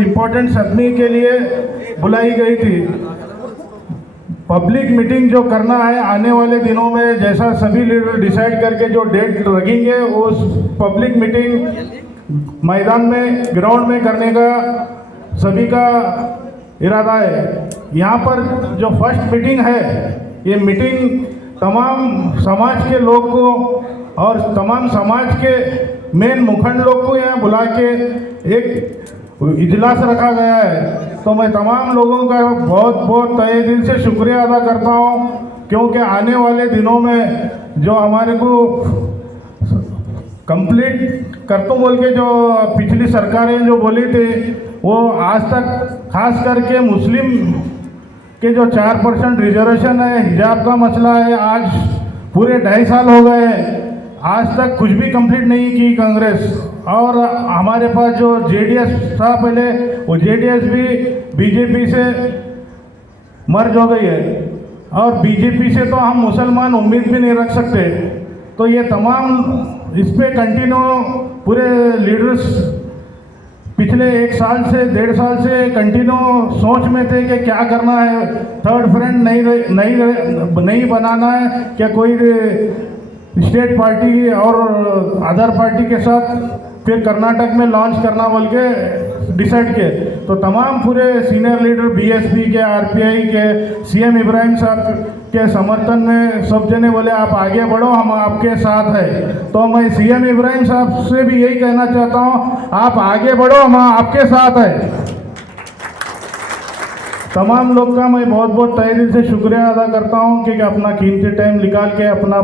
Important सदमी के लिए बुलाई गई थी। पब्लिक मीटिंग जो करना है आने वाले दिनों में, जैसा सभी लीडर डिसाइड करके जो डेट रखेंगे, उस पब्लिक मीटिंग मैदान में, ग्राउंड में करने का सभी का इरादा है। यहाँ पर जो फर्स्ट मीटिंग है, ये मीटिंग तमाम समाज के लोग को और तमाम समाज के मेन मुखंड लोग को यहाँ बुला के एक इजलास रखा गया है। तो मैं तमाम लोगों का बहुत बहुत तहे दिल से शुक्रिया अदा करता हूँ, क्योंकि आने वाले दिनों में जो हमारे को कंप्लीट कर तो बोल के जो पिछली सरकारें जो बोली थी, वो आज तक खास करके मुस्लिम के जो 4% रिजर्वेशन है, हिजाब का मसला है, आज पूरे 2.5 साल हो गए हैं, आज तक कुछ भी कंप्लीट नहीं की कांग्रेस। और हमारे पास जो जेडीएस था पहले, वो जेडीएस भी बीजेपी से मर्ज हो गई है, और बीजेपी से तो हम मुसलमान उम्मीद भी नहीं रख सकते। तो ये तमाम इस पे कंटिन्यू पूरे लीडर्स पिछले 1 साल से 1.5 साल से कंटिन्यू सोच में थे कि क्या करना है, थर्ड फ्रंट नहीं बनाना है, क्या कोई स्टेट पार्टी और अदर पार्टी के साथ फिर कर्नाटक में लॉन्च करना बोल के डिसाइड किए। तो तमाम पूरे सीनियर लीडर बीएसपी के, आरपीआई के, सीएम इब्राहिम साहब के समर्थन में सब जने बोले आप आगे बढ़ो, हम आपके साथ है। तो मैं सीएम इब्राहिम साहब से भी यही कहना चाहता हूँ, आप आगे बढ़ो, हम आपके साथ है। तमाम लोग का मैं बहुत बहुत तहे दिल से शुक्रिया अदा करता हूँ कि अपना कीमती टाइम निकाल के अपना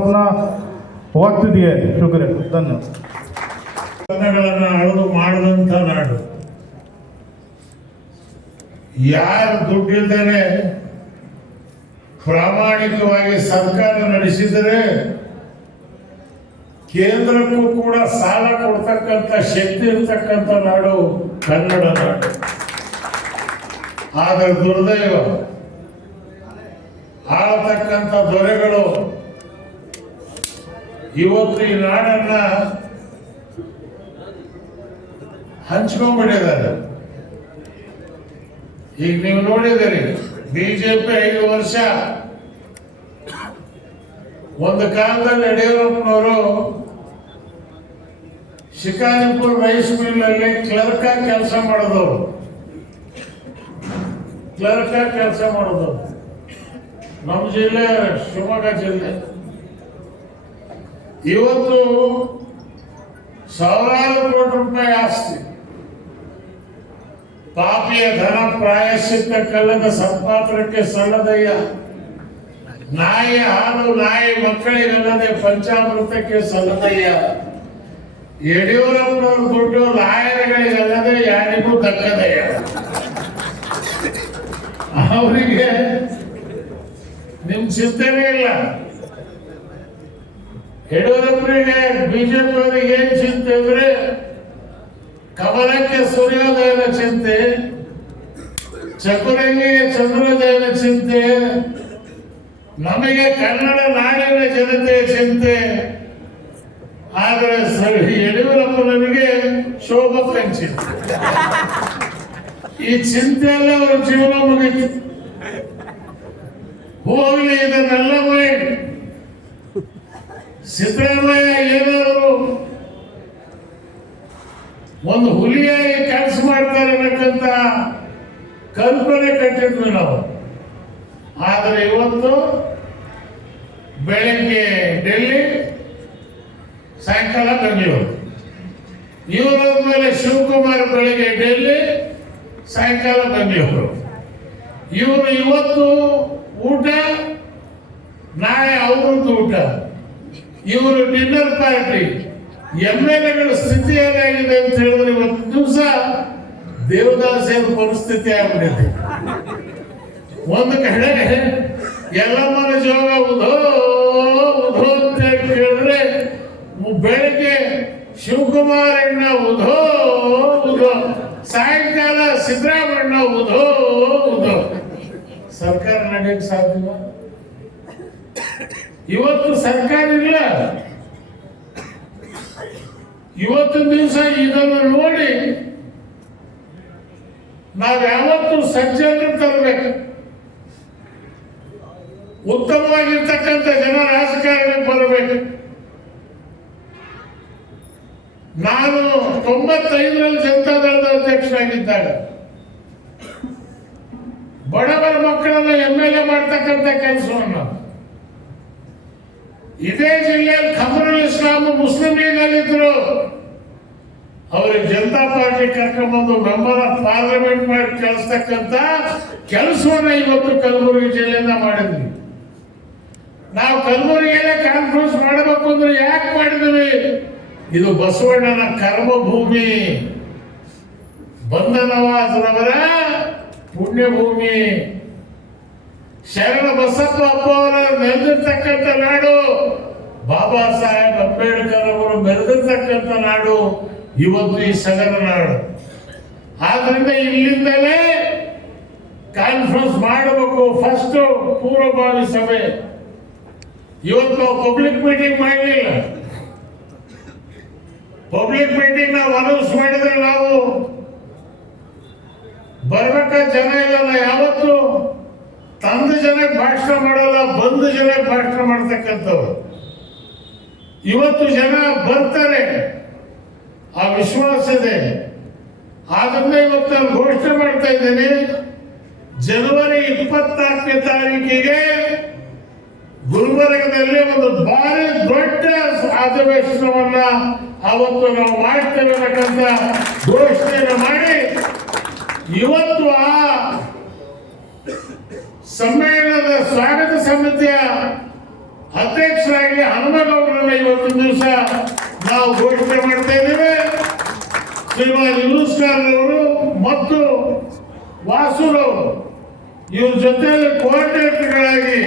वक्त दिए। शुक्रिया, धन्यवाद। ಅಳದು ಮಾಡದಂತ ನಾಡು, ಯಾರು ದುಡ್ಡಿಲ್ಲದೆ ಪ್ರಾಮಾಣಿಕವಾಗಿ ಸರ್ಕಾರ ನಡೆಸಿದರೆ ಕೇಂದ್ರಕ್ಕೂ ಕೂಡ ಸಾಲ ಕೊಡ್ತಕ್ಕಂಥ ಶಕ್ತಿ ಇರ್ತಕ್ಕಂಥ ನಾಡು ಕನ್ನಡ ನಾಡು. ಆದರೆ ದುರ್ದೈವ, ಆಳತಕ್ಕಂಥ ದೊರೆಗಳು ಇವತ್ತು ಈ ನಾಡನ್ನ ಹಂಚ್ಕೊಂಡ್ಬಿಟ್ಟಿದ್ದಾರೆ. ಈಗ ನೀವು ನೋಡಿದಿರಿ, ಬಿಜೆಪಿ 5 ವರ್ಷ, ಒಂದು ಕಾಲದಲ್ಲಿ ಯಡಿಯೂರಪ್ಪನವರು ಶಿಕಾರಿಪುರ ರೈಸ್ ಮಿಲ್ ಅಲ್ಲಿ ಕ್ಲರ್ಕ್ ಆಗಿ ಕೆಲಸ ಮಾಡಿದವರು, ನಮ್ಮ ಜಿಲ್ಲೆ ಶಿವಮೊಗ್ಗ ಜಿಲ್ಲೆ. ಇವತ್ತು ಸಾವಿರಾರು ಕೋಟಿ ರೂಪಾಯಿ ಆಸ್ತಿ, ಪಾಪಿಯ ಧನ ಪ್ರಾಯಶ್ಚಿತ್ತಕ್ಕಲ್ಲದ ಸತ್ಪಾತ್ರಕ್ಕೆ ಸಲ್ಲದಯ್ಯ, ನಾಯಿ ಹಾಲು ನಾಯಿ ಮಕ್ಕಳಿಗಲ್ಲದೆ ಪಂಚಾಮೃತಕ್ಕೆ ಸಲ್ಲದಯ್ಯ. ಯಡಿಯೂರಪ್ಪನವ್ರ ದುಡ್ಡು ಲಾಯರ್ಗಳಿಗಲ್ಲದೆ ಯಾರಿಗೂ ದಕ್ಕದಯ್ಯ. ಅವರಿಗೆ ನಿಮ್ ಚಿಂತನೆ ಇಲ್ಲ. ಯಡಿಯೂರಪ್ಪನಿಗೆ, ಬಿಜೆಪಿ ಅವರಿಗೆ ಏನ್ ಚಿಂತೆ ಅಂದ್ರೆ ಕಮಲಕ್ಕೆ ಸೂರ್ಯೋದಯದ ಚಿಂತೆ, ಚಕುರಂಗಿಗೆ ಚಂದ್ರೋದಯದ ಚಿಂತೆ, ನಮಗೆ ಕನ್ನಡ ನಾಡಿನ ಜನತೆಯ ಚಿಂತೆ. ಆದರೆ ಯಡಿಯೂರಪ್ಪನಿಗೆ ಶೋಭಕ್ಕನ ಚಿಂತೆ. ಈ ಚಿಂತೆಯಲ್ಲೇ ಅವರ ಜೀವನ ಮುಗಿತು. ಹೋಗ್ಲಿ, ಇದನ್ನೆಲ್ಲ ಮಾಡಿ ಸಿದ್ದರಾಮಯ್ಯ ಏನಾದ್ರು ಒಂದು ಹುಲಿಯಾಗಿ ಕೆಲಸ ಮಾಡ್ತಾರೆ ಅನ್ನಕ್ಕಂತ ಕಲ್ಪನೆ ಕಟ್ಟಿದ್ವಿ ನಾವು. ಆದರೆ ಇವತ್ತು ಬೆಳಗ್ಗೆ ಡೆಲ್ಲಿ, ಸಾಯಂಕಾಲ ಬೆಂಗಳೂರು. ಇವರ ಮೇಲೆ ಶಿವಕುಮಾರ್ ಬೆಳಗ್ಗೆ ಡೆಲ್ಲಿ, ಸಾಯಂಕಾಲ ಬೆಂಗಳೂರು. ಇವರು ಇವತ್ತು ಊಟ, ನಾಳೆ ಅವ್ರದ್ದು ಊಟ. ಇವರು ಡಿನ್ನರ್ ಪಾರ್ಟಿ. ಎಂಎಲ್ಎಗಳ ಸ್ಥಿತಿ ಏನಾಗಿದೆ ಅಂತ ಹೇಳಿದ್ರೆ, ಇವತ್ತು ದಿವಸ ದೇವದಾಸಿಯರ ಪರಿಸ್ಥಿತಿ ಆಗ್ಬಿಟ್ಟಿದೆ. ಒಂದು ಕಡೆ ಎಲ್ಲಮ್ಮನ ಜೋಗ ಉಧೋ ಉಧೋ ಅಂತ ಕೇಳಿದ್ರೆ, ಬೆಳಗ್ಗೆ ಶಿವಕುಮಾರಣ್ಣ ಉಧೋ ಉಧೋ, ಸಾಯಂಕಾಲ ಸಿದ್ದರಾಮಣ್ಣ ಉಧೋ ಉಧೋ. ಸರ್ಕಾರ ನಡೆಯಕ್ಕೆ ಸಾಧ್ಯವ? ಇವತ್ತು ಸರ್ಕಾರ ಇಲ್ಲ. ಇವತ್ತಿನ ದಿವಸ ಇದನ್ನು ನೋಡಿ ನಾವು ಯಾವತ್ತೂ ಸಜ್ಜನರು ತರಬೇಕು. ಉತ್ತಮವಾಗಿರ್ತಕ್ಕಂಥ ಜನ ರಾಜಕಾರಣಕ್ಕೆ ಬರಬೇಕು. ನಾನು 95ರಲ್ಲಿ ಜನತಾದಳದ ಅಧ್ಯಕ್ಷರಾಗಿದ್ದಾಗ ಬಡವರ ಮಕ್ಕಳನ್ನ MLA ಮಾಡ್ತಕ್ಕಂಥ ಕೆಲಸವನ್ನು ಇದೇ ಜಿಲ್ಲೆಯಲ್ಲಿ ಖಮರುಲ್ ಇಸ್ಲಾಂ ಮುಸ್ಲಿಂ ಲೀಗ್ ಅಲ್ಲಿದ್ರು. ಅವ್ರಿಗೆ ಜನತಾ ಪಾರ್ಟಿ ಕರ್ಕೊಂಡ್ಬಂದು ಮೆಂಬರ್ ಆಫ್ ಪಾರ್ಲಿಮೆಂಟ್ ಮಾಡಿ ಕಳಿಸ್ತಕ್ಕಂಥ ಕೆಲಸವನ್ನ ಇವತ್ತು ಕಲಬುರಗಿ ಜಿಲ್ಲೆಯಿಂದ ಮಾಡಿದ್ವಿ. ನಾವು ಕಲಬುರಗಿಯಲ್ಲೇ ಕಾನ್ಫರೆನ್ಸ್ ಮಾಡಬೇಕು ಅಂದ್ರೆ ಯಾಕೆ ಮಾಡಿದ್ವಿ? ಇದು ಬಸವಣ್ಣನ ಕರ್ಮಭೂಮಿ, ಬಂಧನವಾಸರವರ ಪುಣ್ಯಭೂಮಿ, ಶರಣ ಬಸಪ್ಪ ಅಪ್ಪವರ ಮೆರೆದಿರ್ತಕ್ಕಂಥ ನಾಡು, ಬಾಬಾ ಸಾಹೇಬ್ ಅಂಬೇಡ್ಕರ್ ಅವರು ಮೆರೆದಿರ್ತಕ್ಕಂಥ ನಾಡು ಇವತ್ತು ಈ ಸಗರ ನಾಡು. ಆದ್ರಿಂದ ಇಲ್ಲಿಂದಲೇ ಕಾನ್ಫರೆನ್ಸ್ ಮಾಡಬೇಕು. ಫಸ್ಟ್ ಪೂರ್ವಭಾವಿ ಸಭೆ. ಇವತ್ತು ನಾವು ಪಬ್ಲಿಕ್ ಮೀಟಿಂಗ್ ಮಾಡಲಿಲ್ಲ. ಪಬ್ಲಿಕ್ ಮೀಟಿಂಗ್ ನಾವು ಅನೌನ್ಸ್ ಮಾಡಿದ್ರೆ ನಾವು ಬರ್ಬೇಕ ಜನ ಇಲ್ಲ. ಯಾವತ್ತು ತಂದ ಜನಕ್ಕೆ ಭಾಷಣ ಮಾಡಲ್ಲ, ಬಂದ ಜನಕ್ಕೆ ಭಾಷಣ ಮಾಡ್ತಕ್ಕಂಥವ್ರು. ಇವತ್ತು ಜನ ಬರ್ತಾರೆ, ಆ ವಿಶ್ವಾಸ ಇದೆ. ಆದ್ರಿಂದ ಇವತ್ತು ನಾನು ಘೋಷಣೆ ಮಾಡ್ತಾ ಇದ್ದೇನೆ, ಜನವರಿ 24ನೇ ತಾರೀಕಿಗೆ ಗುಲ್ಬರ್ಗದಲ್ಲಿ ಒಂದು ಭಾರಿ ದೊಡ್ಡ ಅಧಿವೇಶನವನ್ನ ಅವತ್ತು ನಾವು ಮಾಡ್ತೇವೆ ಅನ್ನತಕ್ಕಂಥ ಘೋಷಣೆಯನ್ನು ಮಾಡಿ ಇವತ್ತು ಆ ಸಮ್ಮೇಳನದ ಸ್ವಾಗತ ಸಮಿತಿಯ ಅಧ್ಯಕ್ಷರಾಗಿ ಹನುಮಗೌಡರನ್ನ ಇವತ್ತಿನ ದಿವಸ ನಾವು ಘೋಷಣೆ ಮಾಡ್ತಾ ಇದ್ದೇವೆ. ಶ್ರೀಮಾನ್ ಯೂನುಸ್ ಖಾನ್ ಅವರು ಮತ್ತು ವಾಸುರವರು ಇವ್ರ ಜೊತೆಯಲ್ಲಿ ಕೋಆರ್ಡಿನೇಟರ್ಗಳಾಗಿ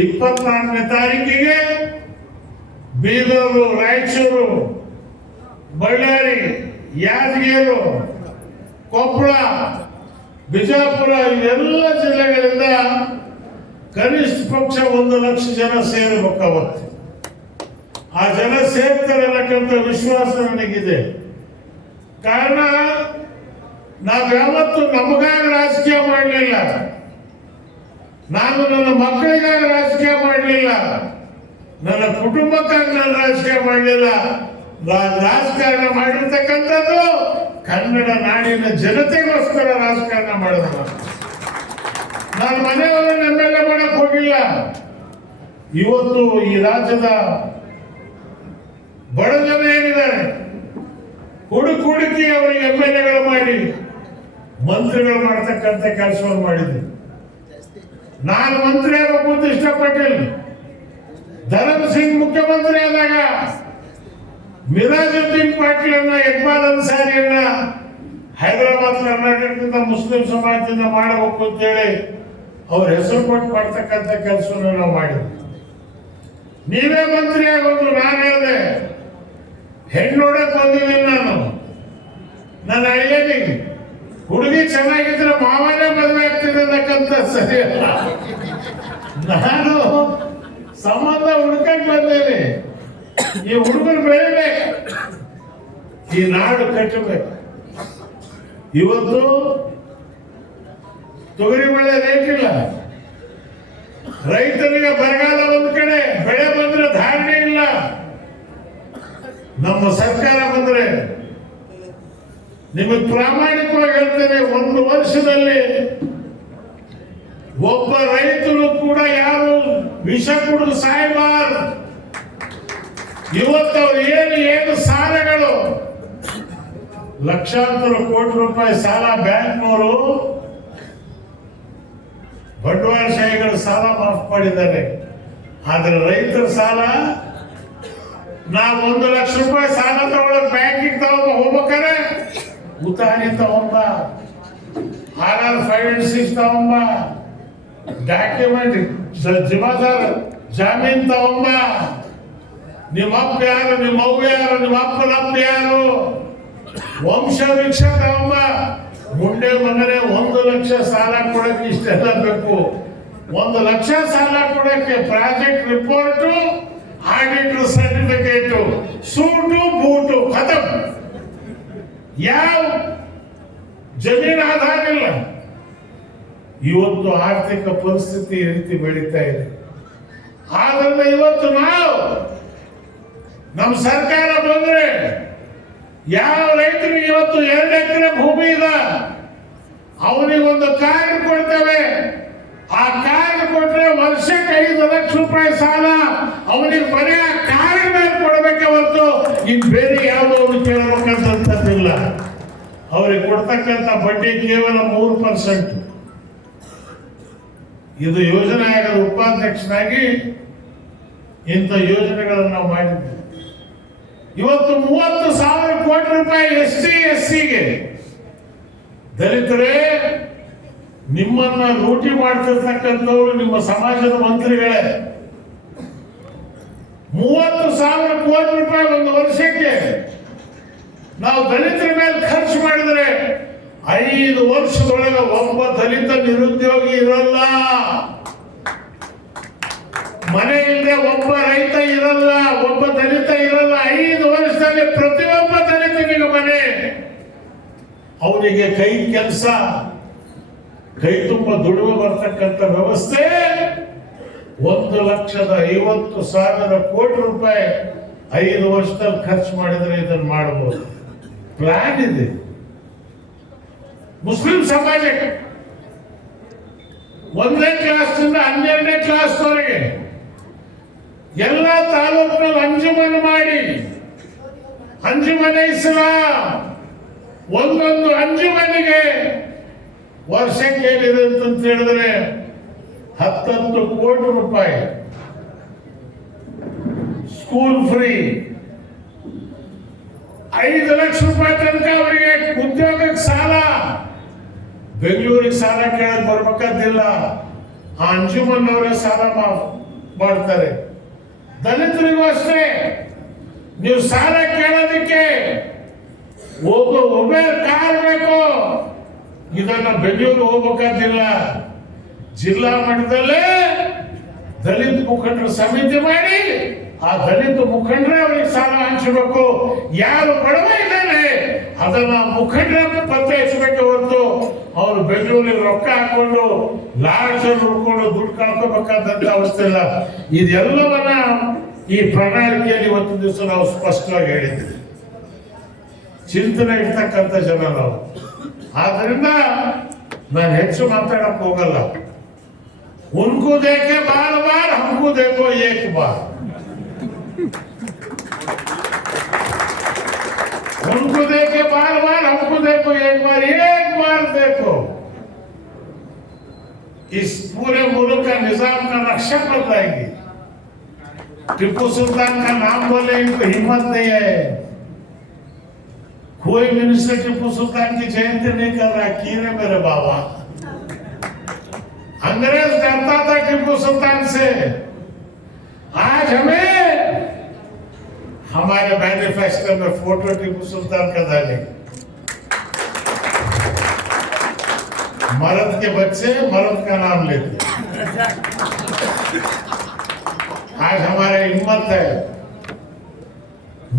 24ನೇ ತಾರೀಕಿಗೆ ಬೀದರು, ರಾಯಚೂರು, ಬಳ್ಳಾರಿ, ಯಾದಗಿರಿ, ಕೊಪ್ಪಳ, ಬಿಜಾಪುರ ಇವೆಲ್ಲ ಜಿಲ್ಲೆಗಳಿಂದ ಕನಿಷ್ಠ ಪಕ್ಷ 1 ಲಕ್ಷ ಜನ ಸೇರಬೇಕು. ಅವತ್ತು ಆ ಜನ ಸೇರ್ತಾರೆ ಅನ್ನಕ್ಕಂಥ ವಿಶ್ವಾಸ ನನಗಿದೆ. ಕಾರಣ ನಾವು ಯಾವತ್ತು ನಮಗಾಗಿ ರಾಜಕೀಯ ಮಾಡಲಿಲ್ಲ, ನಾನು ನನ್ನ ಮಕ್ಕಳಿಗಾಗಿ ರಾಜಕೀಯ ಮಾಡಲಿಲ್ಲ, ನನ್ನ ಕುಟುಂಬಕ್ಕಾಗಿ ನಾನು ರಾಜಕೀಯ ಮಾಡಲಿಲ್ಲ. ರಾಜಕಾರಣ ಮಾಡಿರ್ತಕ್ಕಂಥದ್ದು ಕನ್ನಡ ನಾಡಿನ ಜನತೆಗೋಸ್ಕರ ರಾಜಕಾರಣ ಮಾಡಿದ. ನಾನು ಮನೆಯವರನ್ನ MLA ಮಾಡಕ್ ಹೋಗಿಲ್ಲ. ಇವತ್ತು ಈ ರಾಜ್ಯದ ಬಡ ಜನ ಏನಿದ್ದಾರೆ ಹುಡುಕಿ ಅವರಿಗೆ MLAಗಳು ಮಾಡಿ ಮಂತ್ರಿಗಳು ಮಾಡ್ತಕ್ಕಂಥ ಕೆಲಸವನ್ನು ಮಾಡಿದ್ದೆ. ನಾನು ಮಂತ್ರಿ ಆಗಬೇಕು ಅಂತ ಇಷ್ಟಪಟ್ಟಿಲ್ಲ. ಧರಮ್ ಸಿಂಗ್ ಮುಖ್ಯಮಂತ್ರಿ ಆದಾಗ ಮಿರಾಜುದ್ದೀನ್ ಪಾಟೀಲ್ ಇಕ್ಬಾಲ್ ಅನ್ಸಾರಿಯನ್ನ ಹೈದರಾಬಾದ್ ಕರ್ನಾಟಕದಿಂದ ಮುಸ್ಲಿಂ ಸಮಾಜದಿಂದ ಮಾಡಬೇಕು ಅಂತೇಳಿ ಅವ್ರ ಹೆಸರು ಕೊಟ್ಟು ಮಾಡ್ತಕ್ಕಂಥ ಕೆಲಸವನ್ನು ನಾವು ಮಾಡಿದ್ವಿ. ನೀವೇ ಮಂತ್ರಿ ಆಗೋದು ನಾನು ಹೇಳಿದೆ, ಹೆಣ್ಣು ನೋಡಕ್ ಬಂದಿದ್ದೀನಿ ನಾನು. ನನ್ನ ಅಳಿಯನಿಗೆ ಹುಡುಗಿ ಚೆನ್ನಾಗಿದ್ರೆ ಮಾವನೇ ಮದುವೆ ಆಗ್ತಿದೆ ಅನ್ನಕ್ಕಂತ ಸರಿ ಅಲ್ಲ. ನಾನು ಸಂಬಂಧ ಹುಡುಕಕ್ ಬಂದೇನೆ. ಈ ಹುಡುಗರು ಬೆಳಿಬೇಕು, ಈ ನಾಡು ಕಟ್ಟಬೇಕು. ಇವತ್ತು ತೊಗರಿ ಬೆಳೆ ರೇಟ್ ಇಲ್ಲ, ರೈತರಿಗೆ ಬರಗಾಲ ಒಂದು ಕಡೆ, ಬೆಳೆ ಬಂದ್ರೆ ಧಾರಣೆ ಇಲ್ಲ. ನಮ್ಮ ಸರ್ಕಾರ ಬಂದ್ರೆ ನಿಮಗೆ ಪ್ರಾಮಾಣಿಕವಾಗಿ ಹೇಳ್ತೇನೆ, 1 ವರ್ಷದಲ್ಲಿ ಒಬ್ಬ ರೈತರು ಕೂಡ ಯಾರು ವಿಷ ಕುಡಿದು ಸಾಯಬಾರದು. ಇವತ್ತು ಅವ್ರು ಏನು ಸಾಲಗಳು, ಲಕ್ಷಾಂತರ ಕೋಟಿ ರೂಪಾಯಿ ಸಾಲ ಬ್ಯಾಂಕ್ನವರು ಬಂಡವಾಳಶಾಹಿಗಳ ಸಾಲ ಮಾಫ್ ಮಾಡಿದ್ದಾರೆ. ಆದ್ರೆ ರೈತರ ಸಾಲ ನಾವು 1 ಲಕ್ಷ ರೂಪಾಯಿ ಸಾಲ ತಗೊಳ್ಳೋದು ಬ್ಯಾಂಕಿಗೆ ಹೋಗ್ಬೇಕಾರೆ ಉತಾರಿ ತಗೊಂಬ, RR 586 ತಗೊಂಬ, ಡಾಕ್ಯುಮೆಂಟ್ ಜಿಮಾದಾರ ಜಾಮೀನ್ ತಗೊಂಬ, ನಿಮ್ಮ ಅಪ್ಪ ಯಾರು, ನಿಮ್ಮ ಅವ್ವ ಯಾರು, ನಿಮ್ಮ ಅಪ್ಪನ ಅಪ್ಪ ಯಾರು, ವಂಶ ವೃಕ್ಷ ತಗೊಂಬ. ಮುಂದೆ ಮಗನೇ 1 ಲಕ್ಷ ಸಾಲ ಕೊಡಕ್ಕೆ ಇಷ್ಟೆಲ್ಲ ಬೇಕು. 1 ಲಕ್ಷ ಸಾಲ ಕೊಡಕ್ಕೆ project report, auditor certificate, suit boot ಖತಮ್. ಯಾವ ಜಮೀನು ಆಧಾರ ಇಲ್ಲ. ಇವತ್ತು ಆರ್ಥಿಕ ಪರಿಸ್ಥಿತಿ ಈ ರೀತಿ ಬೆಳೀತಾ ಇದೆ. ಆದ್ರಿಂದ ಇವತ್ತು ನಾವು ನಮ್ಮ ಸರ್ಕಾರ ಬಂದ್ರೆ ಯಾವ ರೈತರಿಗೆ ಇವತ್ತು 2 ಎಕರೆ ಭೂಮಿ ಇದೆ ಅವನಿಗೊಂದು ಕಾರ್ಡ್ ಕೊಡ್ತೇವೆ. ಆ ಕಾರ್ಡ್ ಕೊಟ್ರೆ ವರ್ಷಕ್ಕೆ 5 ಲಕ್ಷ ರೂಪಾಯಿ ಸಾಲ ಅವನಿಗೆ ಬರೀ ಆ ಕಾರ್ಡ್ ಮೇಲೆ ಕೊಡಬೇಕೆ ಹೊರತು ಇನ್ ಬೇರೆ ಯಾವುದೋ ಒಂದು ಕೇಳಬೇಕಂತಂದಿಲ್ಲ. ಅವ್ರಿಗೆ ಕೊಡ್ತಕ್ಕಂಥ ಬಡ್ಡಿ ಕೇವಲ 3%. ಇದು ಯೋಜನೆ ಆಯೋಗದ ಉಪಾಧ್ಯಕ್ಷನಾಗಿ ಇಂಥ ಯೋಜನೆಗಳನ್ನು ನಾವು ಮಾಡಿದ್ದೇವೆ. ಇವತ್ತು 30,000 ಕೋಟಿ ರೂಪಾಯಿ SC/SCಗೆ ದಲಿತರೇ ನಿಮ್ಮನ್ನ ಲೂಟಿ ಮಾಡ್ತಿರ್ತಕ್ಕಂಥವ್ರು ನಿಮ್ಮ ಸಮಾಜದ ಮಂತ್ರಿಗಳೇ. 30,000 ಕೋಟಿ ರೂಪಾಯಿ ಒಂದು ವರ್ಷಕ್ಕೆ ನಾವು ದಲಿತರ ಮೇಲೆ ಖರ್ಚು ಮಾಡಿದ್ರೆ 5 ವರ್ಷದೊಳಗೆ ಒಬ್ಬ ದಲಿತ ನಿರುದ್ಯೋಗಿ ಇರಲ್ಲ, ಮನೆ ಇಲ್ಲದೆ ಒಬ್ಬ ರೈತ ಇರಲ್ಲ, ಒಬ್ಬ ದಲಿತ ಇರಲ್ಲ. 5 ವರ್ಷದಲ್ಲಿ ಪ್ರತಿಯೊಬ್ಬ ದಲಿತನಿಗೆ ಮನೆ, ಅವನಿಗೆ ಕೈ ಕೆಲಸ, ಕೈ ತುಂಬ ದುಡಿಮೆ ಬರ್ತಕ್ಕಂಥ ವ್ಯವಸ್ಥೆ 1,50,000 ಕೋಟಿ ರೂಪಾಯಿ 5 ವರ್ಷದಲ್ಲಿ ಖರ್ಚು ಮಾಡಿದರೆ ಇದನ್ನು ಮಾಡಬಹುದು. ಪ್ಲಾನ್ ಇದೆ. ಮುಸ್ಲಿಂ ಸಮಾಜಕ್ಕೆ 1ನೇ ಕ್ಲಾಸ್ನಿಂದ 12ನೇ ಕ್ಲಾಸ್ವರೆಗೆ ಎಲ್ಲ ತಾಲೂಕಿನಲ್ಲಿ ಅಂಜುಮನ್ ಮಾಡಿ, ಅಂಜುಮನೆ ಇಸ್ಲಾಂ ಒಂದೊಂದು ಅಂಜುಮನಿಗೆ ವರ್ಷಕ್ಕೆ ಏನಿದೆ ಅಂತ ಹೇಳಿದ್ರೆ 10 ಕೋಟಿ ರೂಪಾಯಿ ಸ್ಕೂಲ್ ಫ್ರೀ, 5 ಲಕ್ಷ ರೂಪಾಯಿ ತನಕ ಅವರಿಗೆ ಉದ್ಯೋಗಕ್ಕೆ ಸಾಲ. ಬೆಂಗಳೂರಿಗೆ ಸಾಲ ಕೇಳಕ್ ಬರ್ಬೇಕಂತಿಲ್ಲ, ಆ ಅಂಜುಮನ್ ಅವರೇ ಸಾಲ ಮಾಡ್ತಾರೆ. ದಲಿತರಿಗೂ ಅಷ್ಟೇ, ನೀವು ಸಾಲ ಕೇಳೋದಕ್ಕೆ ಒಬ್ಬ ಕಾರ್ ಬೇಕು, ಇದನ್ನ ಬೆಂಗಳೂರು ಹೋಗ್ಬೇಕಂತಿಲ್ಲ, ಜಿಲ್ಲಾ ಮಟ್ಟದಲ್ಲೇ ದಲಿತ ಮುಖಂಡರ ಸಮಿತಿ ಮಾಡಿ ಆ ದಲಿತ ಮುಖಂಡರೇ ಅವರಿಗೆ ಸಾಲ ಹಂಚಬೇಕು. ಯಾರು ಬಡವ ಇದ್ದಾನೆ ಅದನ್ನ ಮುಖಂಡರ ಪತ್ತೆ ಹಚ್ಚಬೇಕು ಹೊರತು ಅವರು ಬೆಂಗಳೂರಿಗೆ ರೊಕ್ಕ ಹಾಕೊಂಡು ಲಾಡ್ಜ್ ಹುಡ್ಕೊಂಡು ದುಡ್ಡು ಕಳ್ಕೋಬೇಕಂತ ಅವಸ್ಥೆ ಇಲ್ಲ. ಇದೆಲ್ಲವನ್ನ ಈ ಪ್ರಣಾಳಿಕೆಯಲ್ಲಿ ಇವತ್ತು ದಿವಸ ನಾವು ಸ್ಪಷ್ಟವಾಗಿ ಹೇಳಿದ್ದೀವಿ. ಚಿಂತನೆ ಇರ್ತಕ್ಕಂಥ ಜನ ನಾವು. ಆದ್ರಿಂದ ನಾನು ಹೆಚ್ಚು ಮಾತಾಡಕ್ ಹೋಗಲ್ಲ. ಉನ್ಕು ದೇಕೆ ಬಾರ್ ಬಾರ್, ಹಮ್ಕು ದೇಕೋ ಏಕ್ ಬಾರ್. उनको देखे बार बार, हमको देखो एक बार देखो. इस पूरे मुल्क का निजाम का नक्शा बदलाएगी. टिप्पू सुल्तान का नाम बोले इनको हिम्मत नहीं है. कोई मिनिस्टर टिप्पू सुल्तान की जयंती नहीं कर रहा. कीरे मेरे बाबा, अंग्रेज डरता था टिप्पू सुल्तान से. आज हमें हमारे मैनिफेस्टो में फोटो टिप्पू सुल्तान का डाले. मर्द के बच्चे मर्द का नाम लेते. आज हमारे हिम्मत है.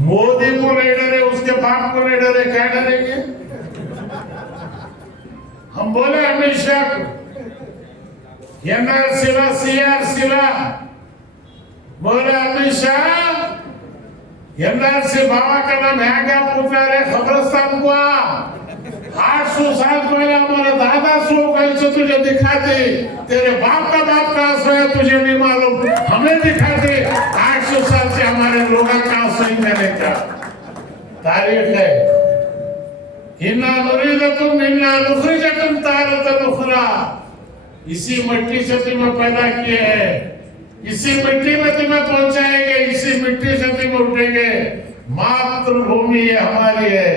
मोदी को नहीं डरे, उसके बाप को नहीं डरे, क्या डरेंगे? हम बोले अमित शाह को, NRC CRC बोले अमित शाह NRC बाबा का नाम है क्या पूछा रे? खबरस्तान हुआ 800 साल पहले हमारे दादा सो कैसे तुझे दिखाते, तेरे बाप का बाप कहाँ सोया तुझे नहीं मालूम, हमें दिखाते. 800 साल से हमारे लोग कहाँ सही करने का तारीख है. इन्ना नुरीदकुम इन्ना नुखरिजकुम तारतन उखरा. इसी मिट्टी से तुम्हें पैदा किए हैं, इसी मिट्टी में तुम्हें पहुंचाएंगे, इसी मिट्टी से तुम उठेंगे. मातृभूमि ये हमारी है,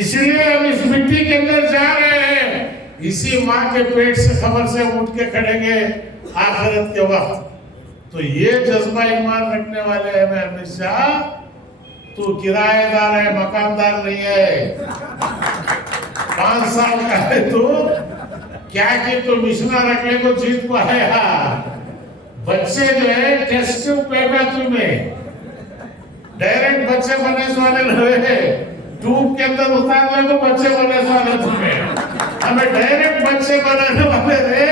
इसलिए हम इस मिट्टी के अंदर जा रहे हैं. इसी माँ के पेट से खबर से उठ के खड़ेंगे आखिरत के वक्त. तो ये जज्बा ईमान रखने वाले हैं. मैं अमित शाह, तू किराएदार है, मकानदार नहीं है. 5 साल का है तू, क्या कि तो मिशना रखने को जीत को आया. बच्चे जो है टेस्ट पेपर तुम्हें डायरेक्ट बच्चे बनने वाले रहे. ट्यूब के अंदर उतारने को बच्चे बने वाले तुम्हें, हमें डायरेक्ट बच्चे बनाने वाले थे।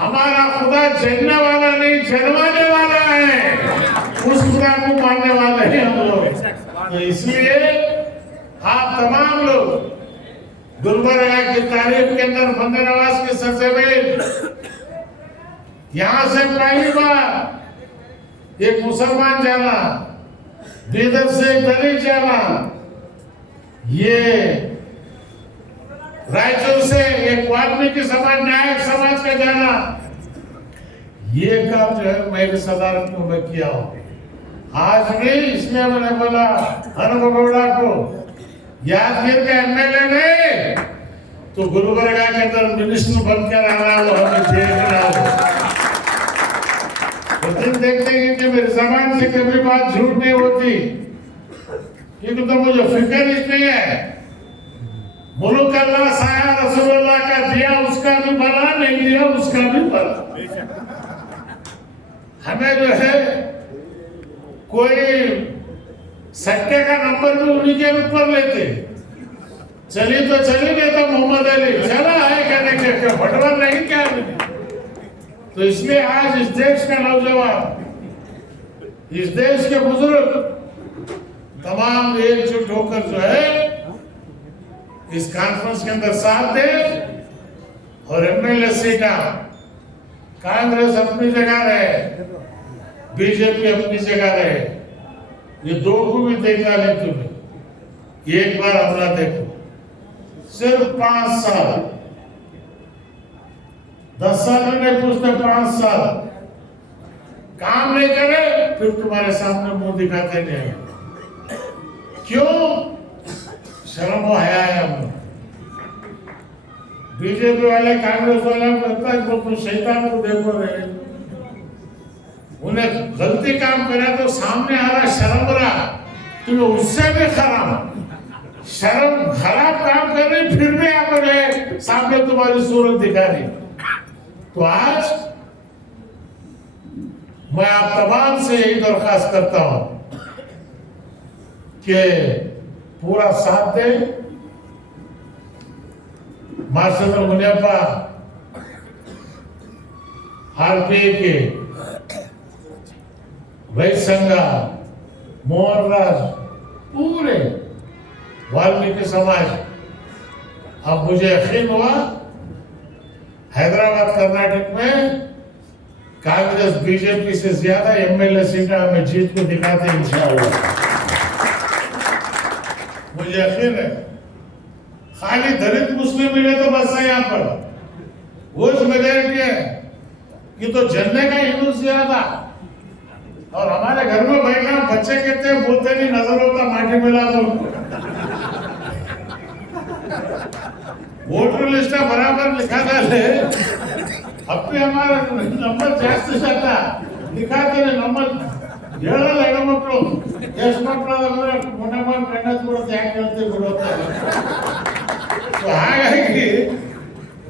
हमारा खुदा जन्ने वाला नहीं जन्माने वाला है, उस खुदा को मानने वाले हैं हम लोग। तो इसलिए आप तमाम लोग गुलबर्गा की तारीफ के अंदर बंदे नवाज के सरजमीन, यहां से पहली बार एक मुसलमान जाना, बीदर से एक दलित जाना, ये रायचूर से एक वाल्मीकि समाज नायक समाज का जाना, ये काम जो है मेरी सदारत में मैं किया हूं। आज भी इसलिए मैंने बोला अनुभव गौड़ा को यादगीर का एमएलए नहीं तो गुलबर्गा के अंदर मिनिस्टर बनकर आना हो, हमें देखना हो। तो दिन देखते हैं कि मेरी जबान से कभी बात झूठ नहीं होती, क्योंकि तो मुझे फिक्र नहीं है। मुल्क अल्लाह साया रसूलुल्लाह का दिया, उसका भी भला, नहीं दिया उसका भी भला। हमें जो है कोई सट्टे का नंबर भी उन्हीं के ऊपर लेते, चली तो चली नहीं तो मोहम्मद अली चला है कहने के भटवर नहीं क्या। तो इसलिए आज इस देश का नौजवान, इस देश के बुजुर्ग तमाम एकजुट होकर जो है इस कॉन्फ्रेंस के अंदर साथ दे। और एमएलए सीटा कांग्रेस अपनी जगह रहे, बीजेपी अपनी जगह रहे, ये दो को भी देखा नहीं तुम्हें। एक बार अपना देखो, सिर्फ 5 साल, 10 साल में नहीं पूछते, 5 साल काम नहीं करे फिर तुम्हारे सामने मुंह दिखाते नहीं। क्यों? शर्म वो हया है हम। बीजेपी वाले कांग्रेस वाले को शैतान को देखो रहे, उन्हें गलती काम करे तो सामने आ रहा शर्म रहा, तुम्हें उससे भी खराब शर्म खराब काम कर रही, फिर भी आपने सामने तुम्हारी सूरत दिखा रही। तो आज मैं आप तमाम से यही दरखास्त करता हूं कि पूरा साथ दे। मास्टर मुनियप्पा आरपीए के वैद्य संघा, मोहन राज, पूरे वाल्मीकि समाज, अब मुझे यकीन हुआ हैदराबाद कर्नाटक में कांग्रेस बीजेपी से ज्यादा एमएलए सीटें हमें जीत को दिखाते हैं इंशाअल्लाह। मुझे यकीन है खाली दलित मुस्लिम मिले तो बस है यहाँ पर, वो मेजॉरिटी है कि तो जनने का हिंदू ज्यादा। और हमारे घर में बैठा बच्चे कहते हैं बोलते नहीं, नजर होता माटी मिला दो, वोटर लिस्ट बराबर लिखा डाले, अब भी हमारा नंबर ಜಾಸ್ತಿ ಶಾತ दिखाते नंबर ಹೇಳಲ್ಲ ಹೆಣ್ಮಕ್ಳು ಎಷ್ಟು ಮಕ್ಕಳಾದ್ರೆ ಮೊನ್ನೆ ಬಂದು ಗಂಡತ್ ಬಿಡುತ್ತೆ ಯಾಕೆ ಹೇಳ್ತೀವಿ ಬಿಡುತ್ತೆ. ಹಾಗಾಗಿ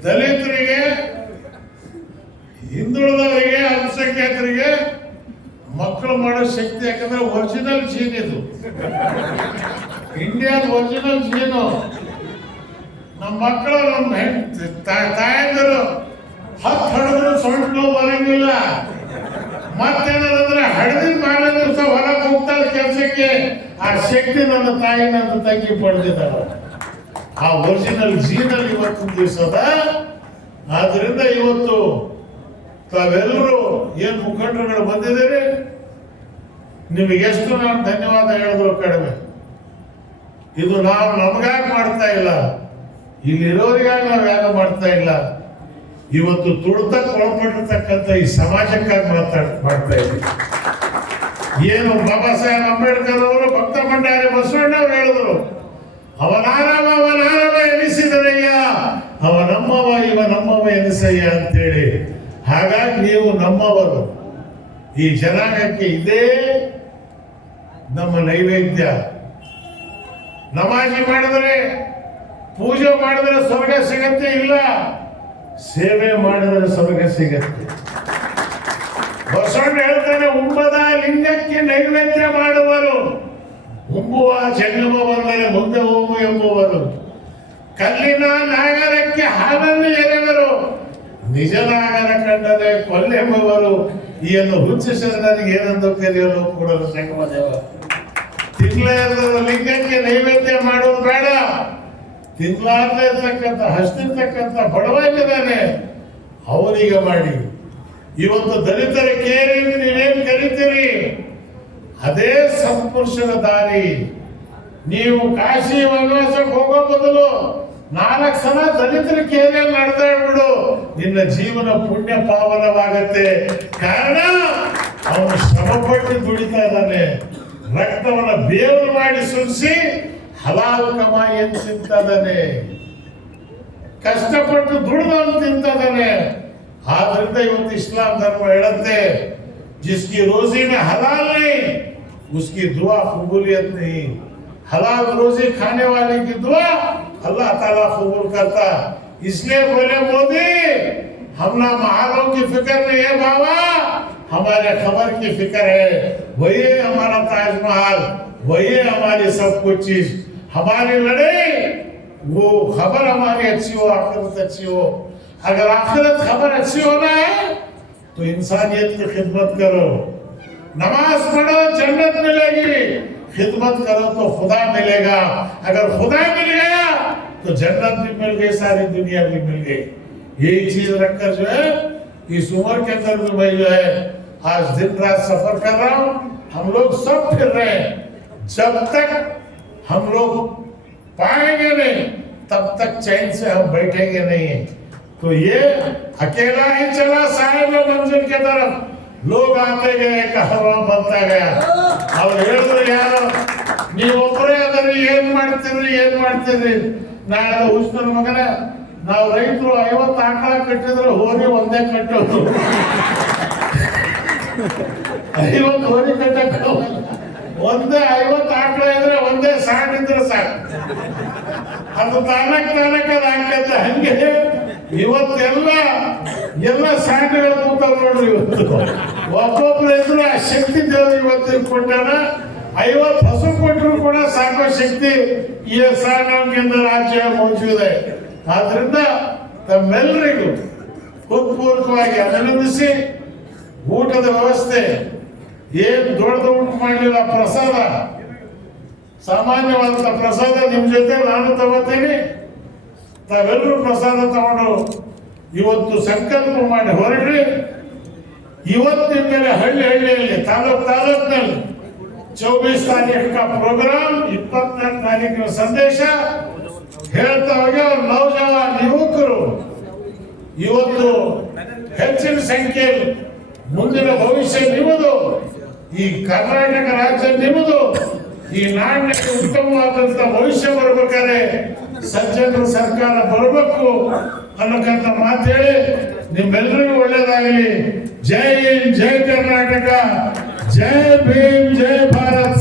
ದಲಿತರಿಗೆ, ಹಿಂದುಳಿದವರಿಗೆ, ಅಲ್ಪಸಂಖ್ಯಾತರಿಗೆ ಮಕ್ಕಳು ಮಾಡೋ ಶಕ್ತಿ, ಯಾಕಂದ್ರೆ ಒರಿಜಿನಲ್ ಜೀನ್ ಇದು, ಇಂಡಿಯಾದ ಒರಿಜಿನಲ್ ಜೀನು. ನಮ್ಮ ಮಕ್ಕಳು, ನಮ್ಮ ತಾಯಂದಿರು 10 ಹಡಿದ್ರು ಸೊಂಟ ನೋವು ಬರಂಗಿಲ್ಲ. ಮತ್ತೇನಂದ್ರೆ ಹಡಿದ ಮಾರನೇ ದಿವಸ ಹೊರಗೆ ಹೋಗ್ತಾರೆ ಕೆಲಸಕ್ಕೆ, ಆ ಶಕ್ತಿ ನನ್ನ ತಾಯಿ ನನ್ನ ತಂಗಿ ಪಡೆದಿದ್ದಾರೆ. ಆ ಒರಿಜಿನಲ್ ಜೀನಲ್ಲಿ ಇವತ್ತಿನ ದಿವಸದ. ಆದ್ರಿಂದ ಇವತ್ತು ತಾವೆಲ್ಲರೂ ಏನ್ ಮುಖಂಡರುಗಳು ಬಂದಿದ್ದೀರಿ, ನಿಮಗೆ ಎಷ್ಟು ನಾನು ಧನ್ಯವಾದ ಹೇಳಿದ್ರು ಕಡಿಮೆ. ಇದು ನಾವು ನಮಗಾಗಿ ಮಾಡ್ತಾ ಇಲ್ಲ, ಇಲ್ಲಿರೋರಿಗಾಗಿ ನಾವು ಯಾರು ಮಾಡ್ತಾ ಇಲ್ಲ. ಇವತ್ತು ತುಳಿತಕ್ಕೆ ಒಳಪಟ್ಟಿರ್ತಕ್ಕಂಥ ಈ ಸಮಾಜಕ್ಕಾಗಿ ಮಾಡ್ತಾ ಇದ್ದೀವಿ. ಏನು ಬಾಬಾ ಸಾಹೇಬ್ ಅಂಬೇಡ್ಕರ್ ಅವರು, ಭಕ್ತ ಭಂಡಾರಿ ಬಸವಣ್ಣವ್ರು ಹೇಳಿದ್ರು, ಅವನಾರವ ಎನಿಸಿದರಯ್ಯ, ಅವ ನಮ್ಮವ ಇವ ನಮ್ಮವ ಎನಿಸಯ್ಯ ಅಂತೇಳಿ. ಹಾಗಾಗಿ ನೀವು ನಮ್ಮವರು. ಈ ಜನಾಂಗಕ್ಕೆ ಇದೇ ನಮ್ಮ ನೈವೇದ್ಯ. ನಮಾಜಿ ಮಾಡಿದ್ರೆ, ಪೂಜೆ ಮಾಡಿದ್ರೆ ಸ್ವರ್ಗ ಸಿಗತ್ತೆ ಇಲ್ಲ, ಸೇವೆ ಮಾಡಿದರೆ ಸ್ವರ್ಗ ಸಿಗತ್ತೆ. ಬಸವಣ್ಣ ಹೇಳ್ತಾನೆ, ಉಂಬದ ಲಿಂಗಕ್ಕೆ ನೈವೇದ್ಯ ಮಾಡುವರು ಹುಂಬುವ ಜಂಗಮ ಬಂದರೆ ಮುಂದೆ ಹೋಗು ಎಂಬುವರು, ಕಲ್ಲಿನ ನಾಗರಕ್ಕೆ ಹಾಲನ್ನು ಎರೆವರು, ನಿಜ ನಾಗರ ಕಂಡರೆ ಕೊಲ್ಲೆಂಬುವರು. ಈಯನ್ನು ಹುಚ್ಚ ಶರಣರಿಗೆ ಏನೆಂದು ಕರೆಯಲು ಕೂಡಲು ಸಂಗಮದೇವ. ತಿನ್ನಲಾರದ ಲಿಂಗಕ್ಕೆ ನೈವೇದ್ಯ ಮಾಡೋದು ಬೇಡ. ತಿನ್ನಲಾರದೇ ಇರ್ತಕ್ಕಂಥ ಹಸ್ತಿರ್ತಕ್ಕಂಥ ಬಡವಾಗಿದ್ದಾನೆ ಅವನಿಗೆ ಮಾಡಿ. ಇವತ್ತು ದಲಿತರ ಕೇರಿ ನೀವೇನು ಕರಿತೀರಿ ಅದೇ ಸತ್ಪುರುಷನ ದಾರಿ. ನೀವು ಕಾಶಿ ವನವಾಸಕ್ಕೆ ಹೋಗೋ ಬದಲು 4 ಸಲ ದಲಿತರ ಕೇರಿಯಲ್ಲಿ ನಡೆದ ಬಿಡು, ನಿನ್ನ ಜೀವನ ಪುಣ್ಯ ಪಾವನವಾಗತ್ತೆ. ಕಾರಣ ಅವನು ಶ್ರಮಪಟ್ಟು ದುಡಿತಾ ಇದ್ದಾನೆ, ರಕ್ತವನ್ನ ಬೇವು ಮಾಡಿ ಸುರಿಸಿ ಹಲಾಲ್ ಕಮಾಯಿಯನ್ನು ತಿಂತಾನೆ, ಕಷ್ಟಪಟ್ಟು ದುಡಿದವನು ತಿಂತಾನೆ. ಆದ್ರಿಂದ ಇವತ್ತು ಇಸ್ಲಾಂ ಧರ್ಮ ಹೇಳುತ್ತೆ, जिसकी रोजी में हलाल नहीं उसकी दुआ कबूलियत नहीं. हलाल रोजी खाने वाले की दुआ अल्लाह ताला कबूल करता. इसलिए बोले मोदी, हम ना महालों की फिक्र नहीं है बाबा, हमारे खबर की फिक्र है. वही हमारा ताजमहल, वही हमारी सब कुछ चीज. हमारी लड़ाई वो खबर हमारी अच्छी हो, आखिरत अच्छी हो. अगर आखिरत खबर अच्छी होना है तो इंसानियत की खिदमत करो, नमाज पढ़ो जन्नत मिलेगी, खिदमत करो तो खुदा मिलेगा. अगर खुदा मिल गया तो जन्नत भी मिल गई, सारी दुनिया भी मिल गई. यही चीज रखकर जो है इस उम्र के अंदर भी मैं जो है आज दिन रात सफर कर रहा हूँ. हम लोग सब फिर रहे हैं. जब तक हम लोग पाएंगे नहीं तब तक चैन से हम बैठेंगे नहीं. तो ये अकेला ही चला साहिब मंजिल के तरफ. लोग आते गए, कहवा बनता गया. ಅವ್ರು ಹೇಳಿದ್ರು ಯಾರು ನೀವೊಬ್ಬರೇ ಅದನ್ನು ಏನ್ ಮಾಡ್ತೀರಿ. ನಾಳೆ ಹುಸ್ನ ಮಗನ ನಾವು ರೈತರು 50 ಆಕಳ ಕಟ್ಟಿದ್ರು ಹೋರಿ ಒಂದೇ ಕಟ್ಟೋದು. 50 ಹೋರಿ ಕಟ್ಟಕ್ಕೆ ಒಂದೇ 50 ಆಕಳ ಇದ್ರೆ ಒಂದೇ ಸಾಣ್ ಇದ್ರೆ ಸಾಕು. ಅದು ತಾನಕ್ ಅದಾಗ್ತದೆ. ಹಂಗೆ ಇವತ್ತೆಲ್ಲ ಸಾಂಗ್ಗಳು ಕೂತಾವ ನೋಡ್ರಿ. ಇವತ್ತು ಒಬ್ಬೊಬ್ರು ಇದ್ರು ಆ ಶಕ್ತಿ ದೇವರು ಇವತ್ತು ಕೊಟ್ಟಾನ. 50 ಹಸು ಕೊಟ್ಟರು ಕೂಡ ಸಾಕೋ ಶಕ್ತಿ ಈ ಸಾಂಗ್ ರಾಜ್ಯ ಮೌಜೂದೆ. ಆದ್ರಿಂದ ತಮ್ಮೆಲ್ಲರಿಗೂ ಹೃತ್ಪೂರ್ವಕವಾಗಿ ಅಭಿನಂದಿಸಿ, ಊಟದ ವ್ಯವಸ್ಥೆ ಏನ್ ದೊಡ್ಡದು ಊಟ ಮಾಡಲಿಲ್ಲ. ಪ್ರಸಾದ ಸಾಮಾನ್ಯವಾದಂತ ಪ್ರಸಾದ ನಿಮ್ ಜೊತೆ ನಾನು ತಗೋತೀನಿ. ತಾವೆಲ್ಲರೂ ಪ್ರಸಾದ ತಗೊಂಡು ಇವತ್ತು ಸಂಕಲ್ಪ ಮಾಡಿ ಹೊರಡ್ರಿ. ಇವತ್ತಿನ ಮೇಲೆ ಹಳ್ಳಿಯಲ್ಲಿ ತಾಲೂಕಿನಲ್ಲಿ 24 ತಾರೀಕು का ಪ್ರೋಗ್ರಾಮ್, 24 ತಾರೀಕಿನ ಸಂದೇಶ ಹೇಳ್ತಾ ಹೋಗಿ ಅವ್ರ ನೌಜವಾನ್ ಯುವಕರು ಇವತ್ತು ಹೆಚ್ಚಿನ ಸಂಖ್ಯೆಯಲ್ಲಿ ಮುಂದಿನ ಭವಿಷ್ಯ ನಿಮ್ಮದು, ಈ ಕರ್ನಾಟಕ ರಾಜ್ಯ ನಿಮ್ಮದು, ಈ ನಾಡಿನಲ್ಲಿ ಉತ್ತಮವಾದಂತ ಭವಿಷ್ಯ ಬರ್ಬೇಕಾದ್ರೆ ಸಜ್ಜನರ ಸರ್ಕಾರ ಬರಬೇಕು ಅನ್ನೋಕ್ಕಂತ ಮಾತು ಹೇಳಿ ನಿಮ್ಮೆಲ್ಲರಿಗೂ ಒಳ್ಳೇದಾಗಲಿ. ಜೈ ಹಿಂದ್, ಜೈ ಕರ್ನಾಟಕ, ಜೈ ಭೀಮ್, ಜೈ ಭಾರತ್.